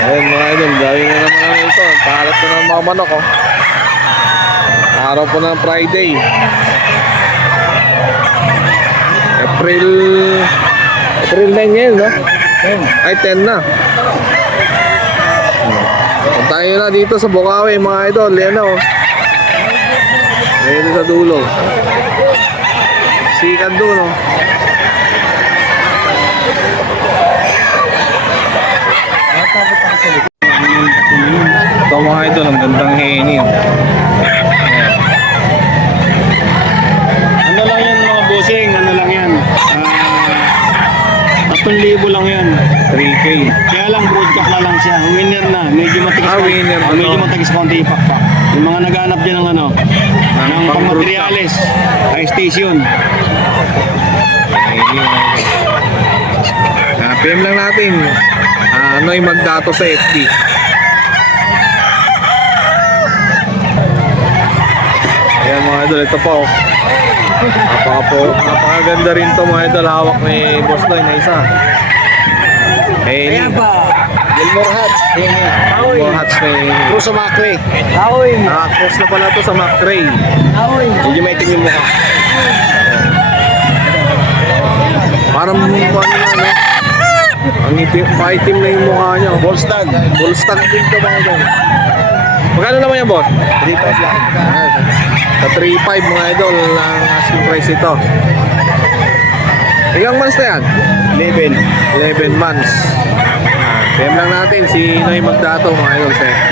Ayun mga idol, gawin na naman namin ito. Paharap na ng mga manok, oh. Araw po ng Friday. April 9 ngayon, no? 10. Ay, 10 na. Tayo na dito sa Bukawi, mga idol. Yan na, oh. Dito sa dulo. Sikat doon, oh. Ito mga idol, ang gandang heni. Ano lang yan mga bossing, ano lang yan. 3,000 lang yan. 3K. Kaya lang broadcast na lang siya. Winner na. Medyo matigas. Winner na medyo to. matigas konti ipakpak. Yung mga naghanap dyan ng ano, ng pang-materials, high station. PM lang natin. Ano yung magdato sa FB. Ayan mga idol, ito po. Napakaganda rin to mga idol. Hawak ni Boss Loy na isa. Kaya ba? Gilmore Hats. More hats na Cruz sa Macre. Cross na pala to sa McRae. Medyo may tingin mo ka. Parang ano na, no? Ang itim na yung mukha niya. Ballstag. Bullstag din to mga idol. Magkano naman yan, boss? 3,000 lang. Sa 3.5 mga idol ang asking price ito. Ilang months na yan? 11 months. PM lang natin si Noy Magdato mga idol sa FB.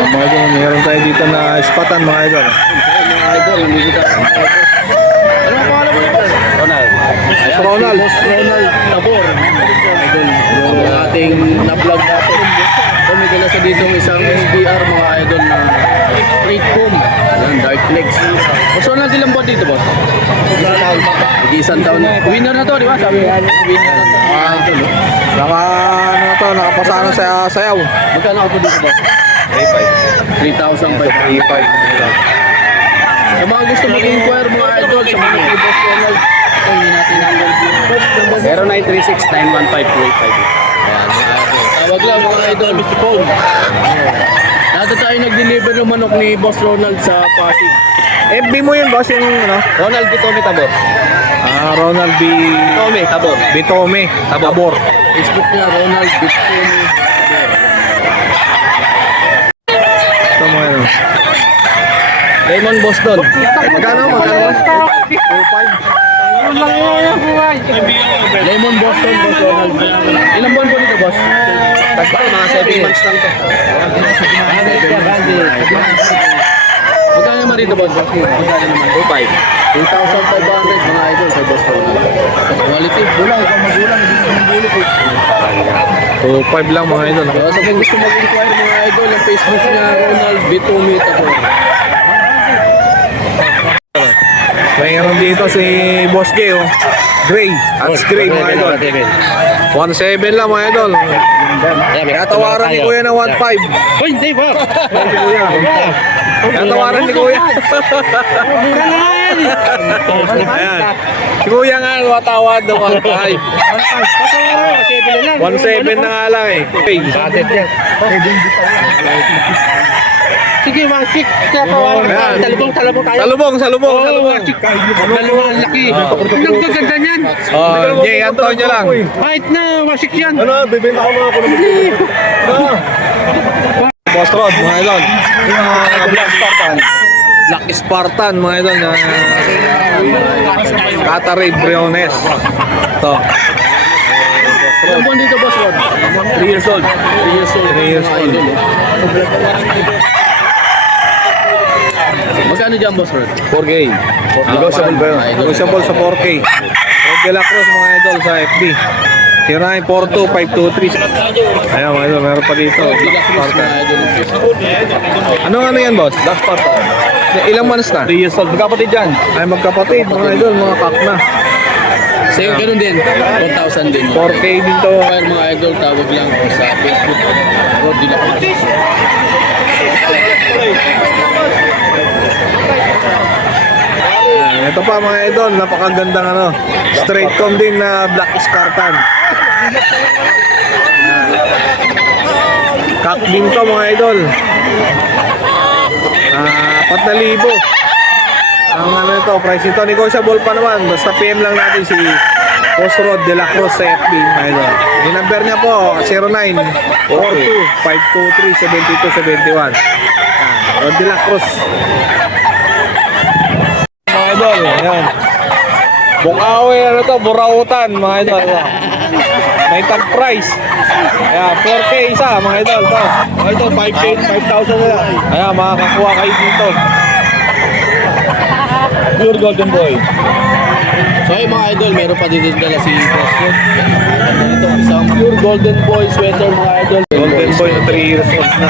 Mga idol, meron tayo dito na ispatan mga idol. Mga idol, nandito tayo. Ano ang pangalan mo ito? Ronald. Ayan, Ronald. si Boss Ronald Tabor. Idol, yung ating na-vlog natin. Pumigala sa dito isang SBR mga idol na straight comb. Ayan, dark legs. Boss Ronald, ilang buwan dito, boss? Isang taon. Winner na to, di ba? Sabi, winner na to. Idol, Nakapasa na sa sayaw. magkano ako dito, boss? 3,500. 3.5. Sa mga gusto mag-inquire mga idol sa mga kay Boss Ronald, hindi natin ang 0936-915-285. Ayan, mga idol. Tawag lang mga idol, Mr. Phone. Dati tayo nag-deliver ng manok ni Boss Ronald sa Pasig. FB mo yun boss yung ano? Ronald Bitome Tabor. Ronald Bitome Tabor. Bitome Tabor. Facebook niya, Ronald Bitome Tabor. Ito mo yun. Raymond Boston. Magkano? 2.5. Lemon Boston, Boss Ronald. Ilang buwan po dito, boss? Tagpay, mga 7 months lang to. Magkano naman dito, boss? Magkano naman? 2,500. 2,500 mga idol kay Boss Ronald. Quality. Bulang, ikaw magulang. Hindi mo magulo po. 2.5 lang mga idol. So, kung gusto mag-inquire mga idol, ang Facebook niya, Ronald Bitome Tabor. Mayroon dito si Boss Gay, oh. Gray. That's Gray mga idol. 1.7 lang mga idol. Tatawaran ni Kuya ng 1.5. Uy, hindi ba? Si Kuya. Tatawaran ni Kuya. Ayan. Si Kuya nga matawad ng 1.5. 1.7 na nga lang eh. Sige, Masik. Talubong tayo. Salubong. Dalawang laki. Ang gaganda niyan. Oh, Jay, Antonio lang. Kahit na, Masik yan. Ano, bibenta ko mga Boss Rod, mga idol. Black Spartan, mga idol. Qatari Briones. Ito. Ilang buwan dito, Boss Rod? 3 years old. 3 years old. 3 years old. Magkano dyan, Boss Rod? 4K. Negotiable ba yun? Negotiable sa 4K. Rod de la Cruz, mga idol, sa FB. 0942-523. Ayan, mga idol, meron pa dito. Black Spartan. Ano yan, boss? Black Spartan. Ilang months na? 3 years old. Magkapatid dyan. Ay, magkapatid, mga idol, mga kak na. Sa'yo, ganun din. 1,000 din. 4K din to. Kaya mga idol, tawag lang sa Facebook. Rod de la Cruz. Ito pa mga idol, napakagandang ano, straight comb din na Black Spartan. Cock din to mga idol. 4,000. Ang ano ito, price ito, negotiable pa naman. Basta PM lang natin si Boss Rod de la Cruz sa FB mga idol. Yung number niya po, 0942-523-7271. Rod de la Cruz. Mga idol, ayan. Bukawi, ano to, burautan, mga idol. May tag price. Ayan, 4K isa, mga idol. To. Mga idol, 5K, 5,000 na lang. Ayan, makakakuha kayo dito. Pure Golden Boy. So ay mga idol, meron pa dito dala si Boss Rod. Ito isang Pure Golden Boy sweater mga idol. Golden Boy na 3 years old na.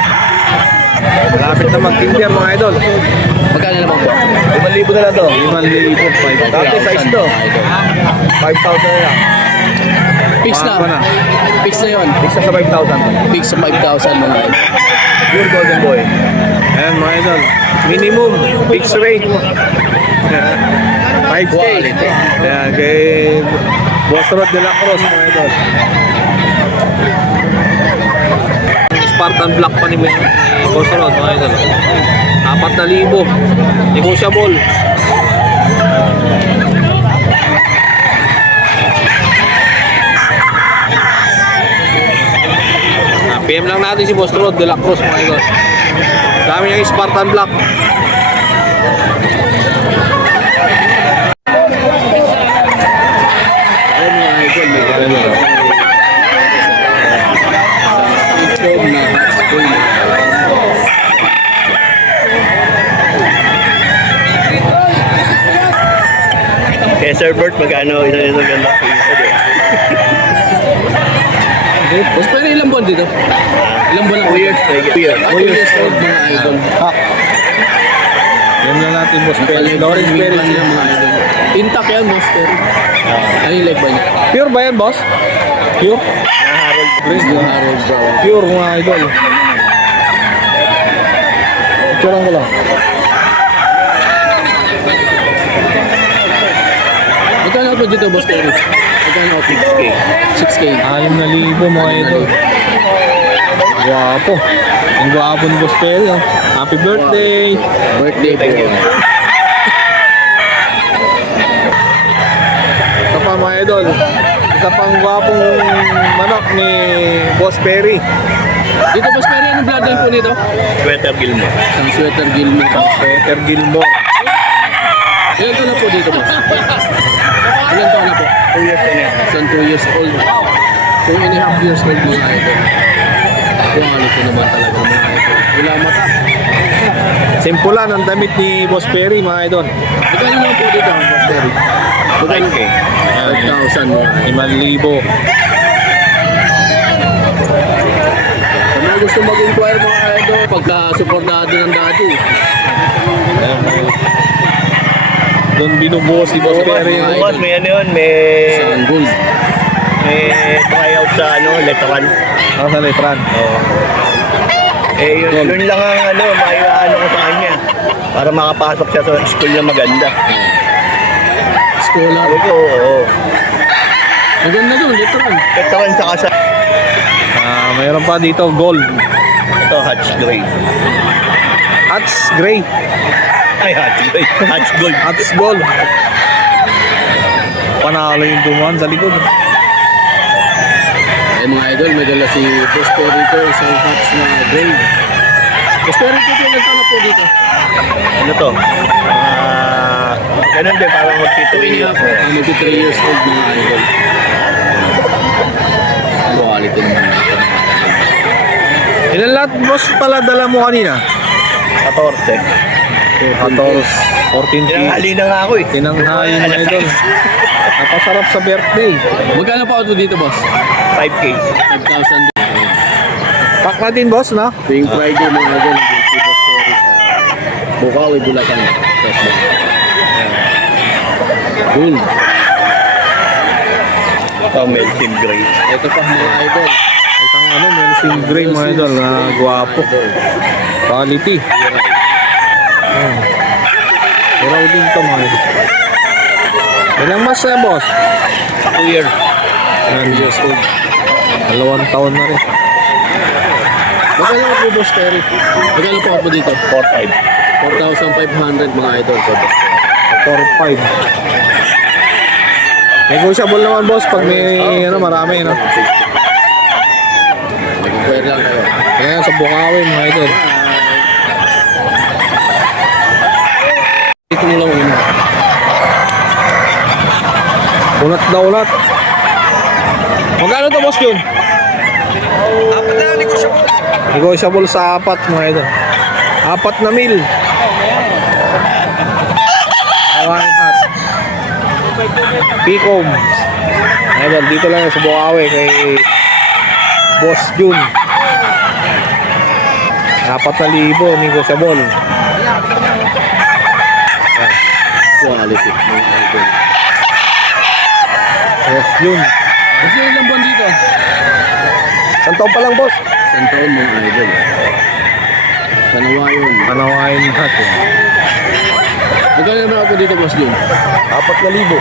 Malapit na mag-kinder mga idol. Magkano naman po? 5,000 na lang to. 5,000. Dati size to. 5,000 na lang. Fix na. Mahal pa na. Fix na yun. Fix na sa 5,000. Fix sa 5,000 mga idol. Pure Golden Boy. Ayan mga idol. Minimum fixed rate. 5K. Quality. Ayan kay Boss Rod de la Cruz mga idol. Spartan Black pa ni Boss Rod mga idol. 4,000. Negotiable. PM lang natin si Boss Rod de la Cruz mga idol. Dami niyang Spartan Black. Ayun mga idol, may ganun. Ito na full. Kaya Sir Bert, magkano ito ganda? Boss, pero ilang buwan dito? Ilang buwan lang? 2 years. 2 years. 2 years old mga idol. Yan lang natin Boss Perry. Lawrence Lawrence Perry. Perry mga idol. Intact yan, Boss Perry. Ano yung leg ba niya? Pure ba yan boss? Pure? Chris na Harold Brown. Pure mga idol. Picturean ko lang. Magkano po dito, Boss Perry? Magkano po? 6K. 6K. 6,000 mga idol. Guwapo. Ang guwapo ni Boss Perry. Oh. Happy birthday. Birthday po. Ito pa mga idol. Isa pang gwapong manok ni Boss Perry. Dito, Boss Perry, anong bloodline po nito? Sweater Gilmore. Isang sweater Gilmore. Peter Gilmore. Ilan taon na po dito, Boss? Ilan taon na po? 2 years na yan. Isang 2 years old. 2.5 years old mga idol. Quality naman talaga mga idol. Wala mata. Simpulan ang damit ni Boss Perry mga idol. Magkano naman po dito, Boss Perry? 5K. 5,000 mga idol. 5,000. Sa mga gusto mag-inquire mga idol, pagka-supportado ng daddy. Doon binubuhos si Boss Perry. Bukas may ano yun, may Isang gold. tryout sa letteran. Ako sa letran. Oo. Yun lang ang maiwaano ko sa kanya. Para makapasok siya sa school na maganda. Scholar. Sabi ko, oo. Maganda doon, literal. Letteran saka sa Mayroon pa dito gold. ito, Hatch Gray. Hats gray. Ay, Hatch Gray. Hatch Gold. Hats gold. Panalo yung dumaan sa likod. Ay mga idol, may dala si Boss Perry ko, isang hats na gray. Boss Perry ko, ilan taon na po dito? Ano to? Ganun din, parang magtituloy yun. Magti 3 years old mga idol. Quality naman. Ilan lahat boss pala dala mo kanina? 14. 14 Tinanghali na nga ako eh. Tinanghali mga idol. Napasarap sa birthday. Magkano pa ako dito, boss? 5K. 5,000 din. Pack natin boss na. Tuwing Friday mga idol, si Boss Perry sa Bukawi, Bulacan. Cool. Ito, Melvin Gray. Ito pa mga idol. Isang Melvin Gray mga idol na guwapo. Quality. Pero din to mga idol. Ilang mas na, boss? 2 years. Yan, years old. 2 taon na rin. Magkano po boss Terry? Magkano po ako dito? 4,500 mga idol ko. 4-5. Negotiable naman, boss, pag may marami, no? Mag-inquire lang kayo. Kaya sa Bukawi, mga idol. Ito mo lang una. Unat na unat. Magkano to, boss, yun? Negotiable sa 4, mga idol. 4 na mil. Awan hat. Picom. Idol, dito lang sa Bukawi kay Boss Jun. 4,000 negotiable. Quality mga idol. Boss Jun. Kasi ilang buwan dito? Isang taon pa lang, boss. Isang taon mga idol. Kanawayon. Panawain hat. Magkano naman ako dito boss Jun? 4,000.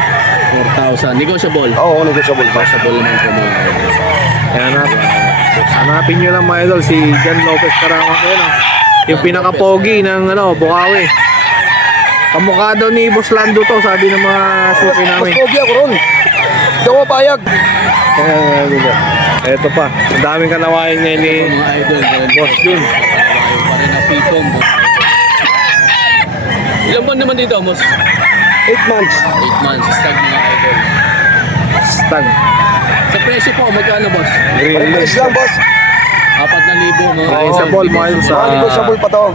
4,000. Negotiable. Oo, negotiable pa. Negotiable naman po mga idol. Kaya hanapin nyo lang, mga idol, si Jan Lopez Carama. Ayan, oh. Yung pinaka-pogi ng Bukawi. Kamukha daw ni Boss Lando to, sabi ng mga suki namin. Mas pogi ako ron. Hindi ako mapayag. Eto pa, ang daming kanawain ngayon ni Mga idol. Boss Jun. Kanawayon pa rin na pitong. Ilang buwan naman dito boss? 8 months. 8 months. Stag mga idol. Stag. Sa presyo po, magkano boss? Pares lang, boss. 4,000 mga Ay, sa ball, mga idol, sa Mga negotiable pa to.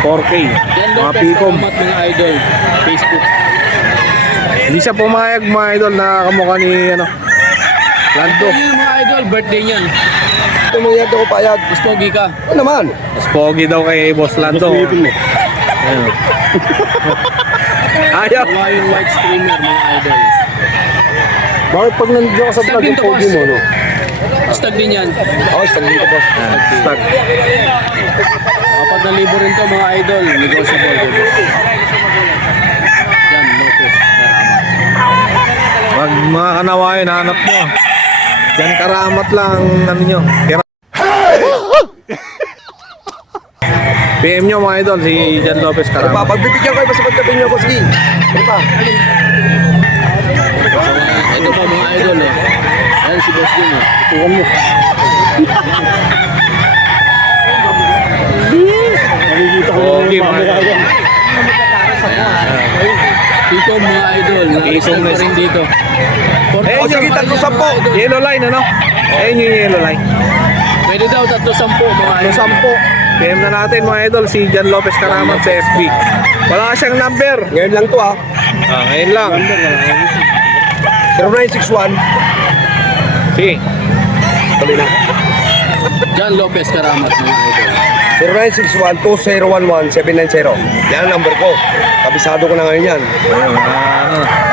4K. Yan Mga Lopez, Picom. salamat mga idol. Facebook. Hindi siya pumayag, mga idol, na kamukha ni Lando. Yun mga idol, birthday niyan. Ito mangyayag ako payag. Mas pogi ka. Ano naman? Mas pogi daw kay Boss Lando. Ayun. Ayaw. Hawaiian white streamer mga idol. Bakit pag nandiyan ka sa Stag vlog, din yung to, pogi boss. mo, no? Stag din yan. Oo, stag dito, boss. Stag. 4,000 rin to mga idol. Negotiable. Yan, Lopez. Salamat. Wag mga kanawain, hanap nyo. Diyan Karamat lang, nyo. PM nyo, mga idol, si Jan Lopez Karamat. Pagbibigyan ko, basta pagtabi niyo ako. Sige. Ano pa? Ito pa mga idol. Ayan si Boss Jun. Tuwan mo. Nakikita ko Okay, mga idol. Picom mga idol. Nakastag pa rin dito. O sige, 3,10. Yellow line, ano? Ayun yung yellow line. Pwede daw 3,10 mga Yung idol. 10. PM na natin, mga idol, si Jan Lopez Karamat sa FB. Wala siyang number. Ngayon lang to, ah. Ngayon lang. 0961. Sige. Tuloy na. Jan Lopez Karamat mga idol. 0961-2011-790. Yan ang number ko. Kabisado ko na ngayon yan. Ayun,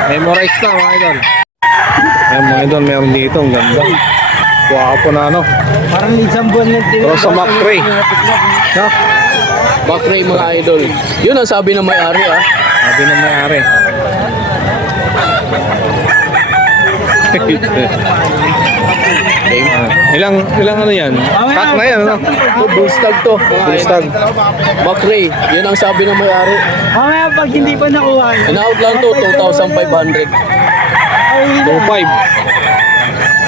memorize na, mga idol. Ayun, mga idol, meron dito. Ang ganda. Wapo na, ano. Parang isang buwan lang din. Pero sa McRae. No? Bakray mga idol. Yun ang sabi ng may-ari ah. Sabi na may-ari. Ilang ano yan? Cut na yan, ano? Ito, bullstag to. mga Bullstag. idol. Bakray. Yun ang sabi ng may-ari. Mamaya pag hindi pa nakuha, In-out lang to, 2,500. 2.5.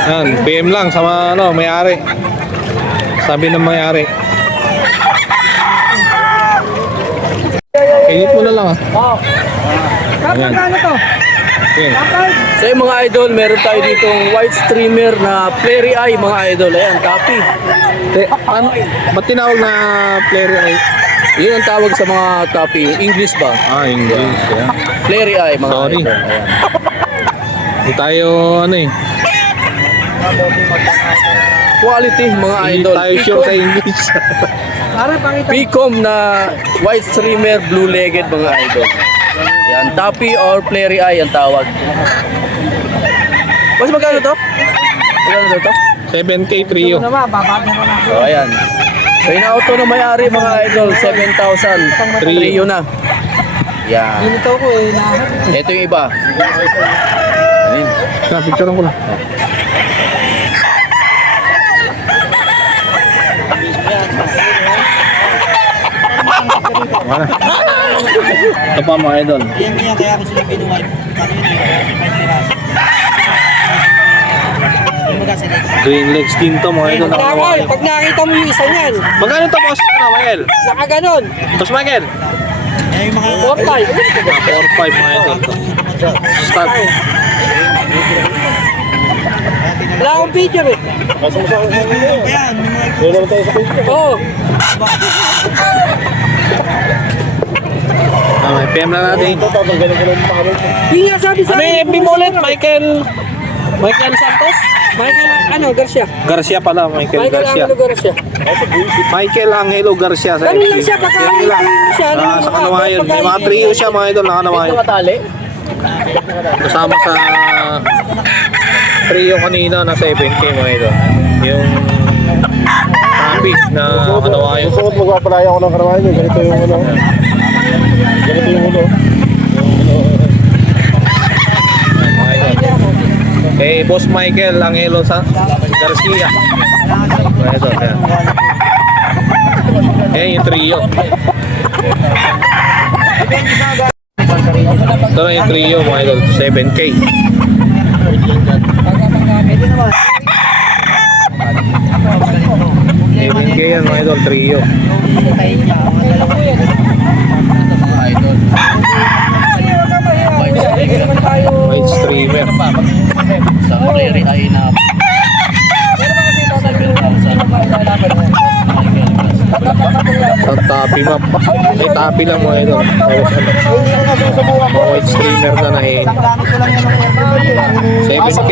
Yan, PM lang sa mga may-ari. Sabi ng may-ari. Init mo na lang, ah. Ayan. ano to? Okay. So yung mga idol, meron tayo ditong white streamer na Plairy Eye mga idol. Ayan, copy. Ano, ba't tinawag na player ay? Yun ang tawag sa mga copy. English ba? English. Yeah. Plairy Eye mga Sorry. idol. Ayan. Hindi tayo, ano eh. Quality mga Hindi idol. tayo sure sa English. Para pangita. Picom na white streamer blue-legged mga idol. Yan, Tappy or Plairy Eye ang tawag. Mas magkano to? Magkano to? 7K trio. Ano ba, babag na na. So ayan. So in-auto na may-ari mga idol, 7,000. Trio na. Yan. Ginito ko eh, na. Ito yung iba. Picture ko lang. Wala. Ito pa mga idol. Yan yan, kaya ako sila binuhay. Green legs din to mga idol. Nakakal, pag nakita mo yung isa niyan, Magkano to boss? Ano, Michael? nakaganon. Boss Michael? 4-5. 4-5 mga idol to. Start. Wala akong video eh. Oo. May PM na natin. Hindi nga sabi sa Ano yung FB mo ulit? Michael Santos? Michael, Garcia. Garcia pala, Michael Garcia. Angelo Garcia. Michael Angelo Garcia sa Ganun FB. lang siya, pagka Yan lang. siya, Sa Kanawayon. May mga trio siya mga idol na Kanawayon. Matali. Kasama sa trio kanina na 7K mga idol. Yung topic na Kanawayon. Susunod magpapalaya ko ng karawan yun. Ganito yung ulo. Ganito yung ulo. Mga idol. Kay Boss Michael Angelo sa Garcia. Mga idol. Yan. Ayan yung trio. Ito na yung trio mga idol. 7K. 7K yan mga idol. Trio. Mga idol. White streamer. Sa Prairie ay na 7,000. Sa tapi map. Ay tapi lang mga idol. Tapos ano. Mga white streamer na nahin. 7K.